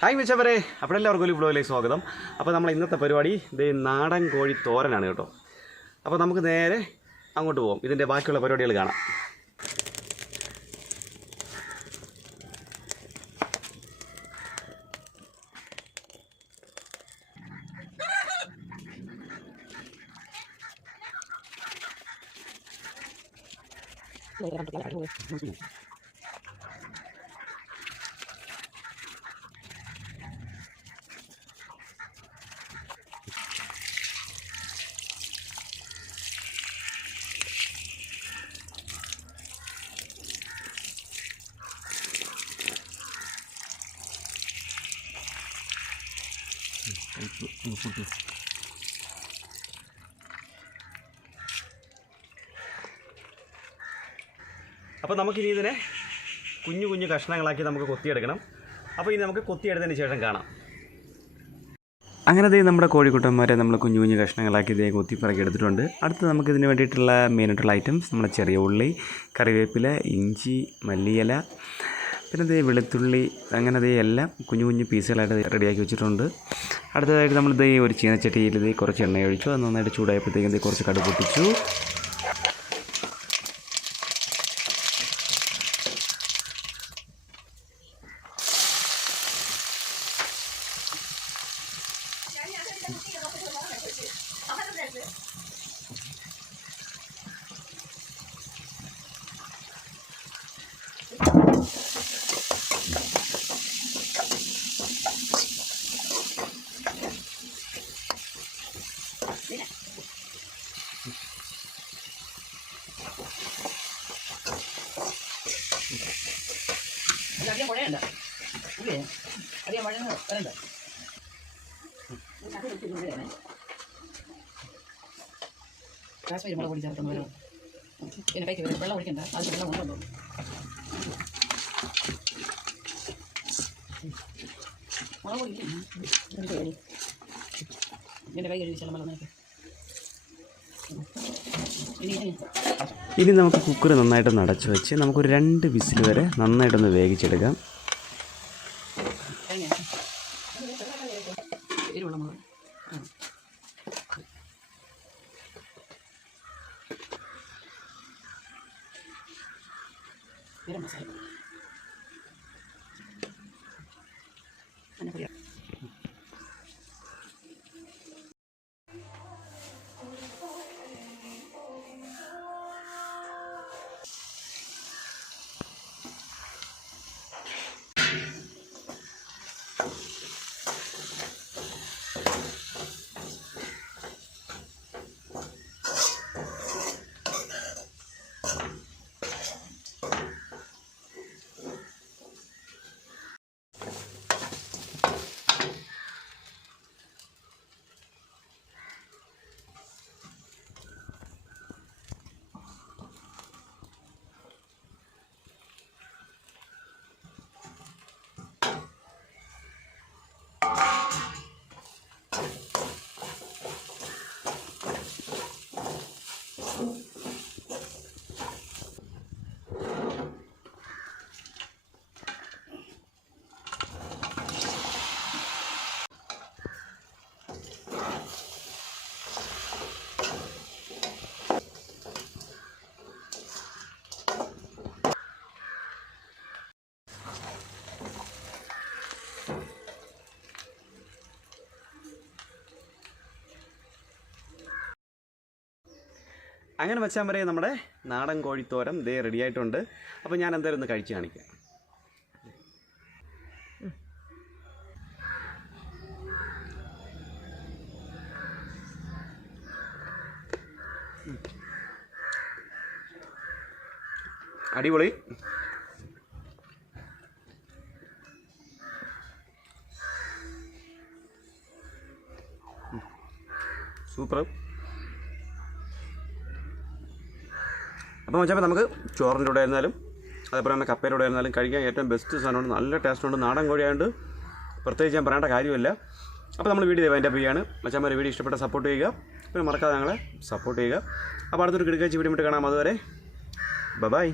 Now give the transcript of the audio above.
Hi മിച്ചവരെ, അപ്പോൾ എല്ലാവർക്കും ഒരു വ്ലോഗിലേക്ക് സ്വാഗതം. അപ്പോൾ നമ്മൾ ഇന്നത്തെ പരിപാടി നാടൻ കോഴി തോരനാണ് കേട്ടോ. അപ്പോൾ നമുക്ക് നേരെ അങ്ങോട്ട് പോകാം, ഇതിൻ്റെ ബാക്കിയുള്ള പരിപാടികൾ കാണാം. അപ്പോൾ നമുക്കിനി ഇതിനെ കുഞ്ഞു കുഞ്ഞു കഷ്ണങ്ങളാക്കി നമുക്ക് കൊത്തിയെടുക്കണം. അപ്പോൾ ഇനി നമുക്ക് കൊത്തിയെടുത്തതിന് ശേഷം കാണാം. അങ്ങനെ നമ്മുടെ കോഴിക്കുട്ടന്മാരെ നമ്മൾ കുഞ്ഞു കുഞ്ഞു കഷ്ണങ്ങളാക്കി ഇതേ കൊത്തിപ്പറക്കി എടുത്തിട്ടുണ്ട്. അടുത്ത് നമുക്കിതിന് വേണ്ടിയിട്ടുള്ള മെയിനായിട്ടുള്ള ഐറ്റംസ് നമ്മുടെ ചെറിയ ഉള്ളി, കറിവേപ്പില, ഇഞ്ചി, മല്ലിയില, പിന്നെ വെളുത്തുള്ളി, അങ്ങനെ എല്ലാം കുഞ്ഞു കുഞ്ഞു പീസുകളായിട്ട് റെഡിയാക്കി വെച്ചിട്ടുണ്ട്. അടുത്തതായിട്ട് നമ്മൾ ഒരു ചീനച്ചട്ടിയിൽ കുറച്ച് എണ്ണ ഒഴിച്ചു. അത് നന്നായിട്ട് ചൂടായപ്പോഴത്തേക്കും കുറച്ച് കടുക് പൊട്ടിച്ചു. അധികം കുഴയുണ്ട് ഇല്ലേ, അധികം മഴ വരണ്ട. കാശ്മീരി മുളക് പൊടി ചേർക്കുന്നു വരും. പിന്നെ കൈക്ക് വെള്ളം ഒഴിക്കണ്ട, അത് വെള്ളം കൊണ്ടുവന്നു. മുളക് പൊടി എൻ്റെ കൈ കഴുകിച്ചാലും വെള്ളം നിനക്ക്. ഇനി നമുക്ക് കുക്കർ നന്നായിട്ടൊന്ന് അടച്ചു വെച്ച് നമുക്കൊരു 2 വിസിൽ വരെ നന്നായിട്ടൊന്ന് വേവിച്ചെടുക്കാം. അങ്ങനെ വെച്ചാൽ വരെ നമ്മുടെ നാടൻ കോഴിത്തോരൻ റെഡി ആയിട്ടുണ്ട്. അപ്പോൾ ഞാൻ എന്തായാലും ഒന്ന് കഴിച്ച് കാണിക്കാം. അടിപൊളി. സൂപ്പർ. അപ്പോൾ വെച്ചാൽ നമുക്ക് ചോറിൻ്റെ കൂടെ ആയിരുന്നാലും അതേപോലെ തന്നെ കപ്പയുടെ കൂടെ ആയിരുന്നാലും കഴിക്കാൻ ഏറ്റവും ബെസ്റ്റ് സാധനമാണ്. നല്ല ടേസ്റ്റുണ്ട്. നാടൻ കോഴിയായതുകൊണ്ട് പ്രത്യേകിച്ച് ഞാൻ പറയേണ്ട കാര്യമില്ല. അപ്പോൾ നമ്മൾ വീഡിയോ വൈൻഡ് അപ്പ് ചെയ്യുകയാണ്. മച്ചാന്മാരെ വീഡിയോ ഇഷ്ടപ്പെട്ട സപ്പോർട്ട് ചെയ്യുക, പിന്നെ മറക്കാതെ ഞങ്ങളെ സപ്പോർട്ട് ചെയ്യുക. അപ്പോൾ അടുത്തൊരു കിടക്കാഴ്ച വീഡിയോ കാണാം. അതുവരെ ബൈ.